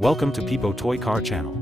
Welcome to PIPO Toy Car Channel.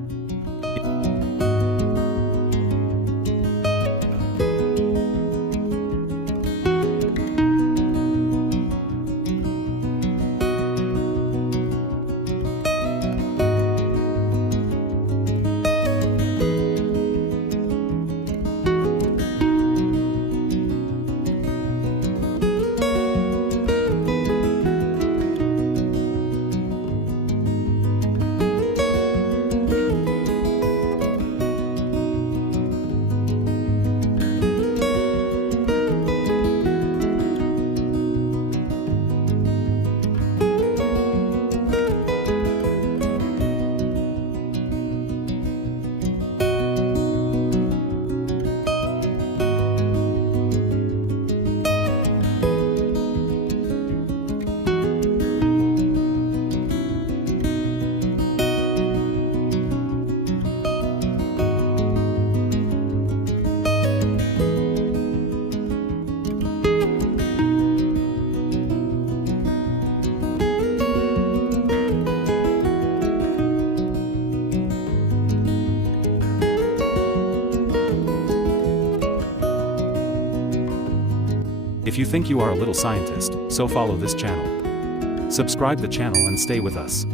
If you think you are a little scientist, so follow this channel. Subscribe the channel and stay with us.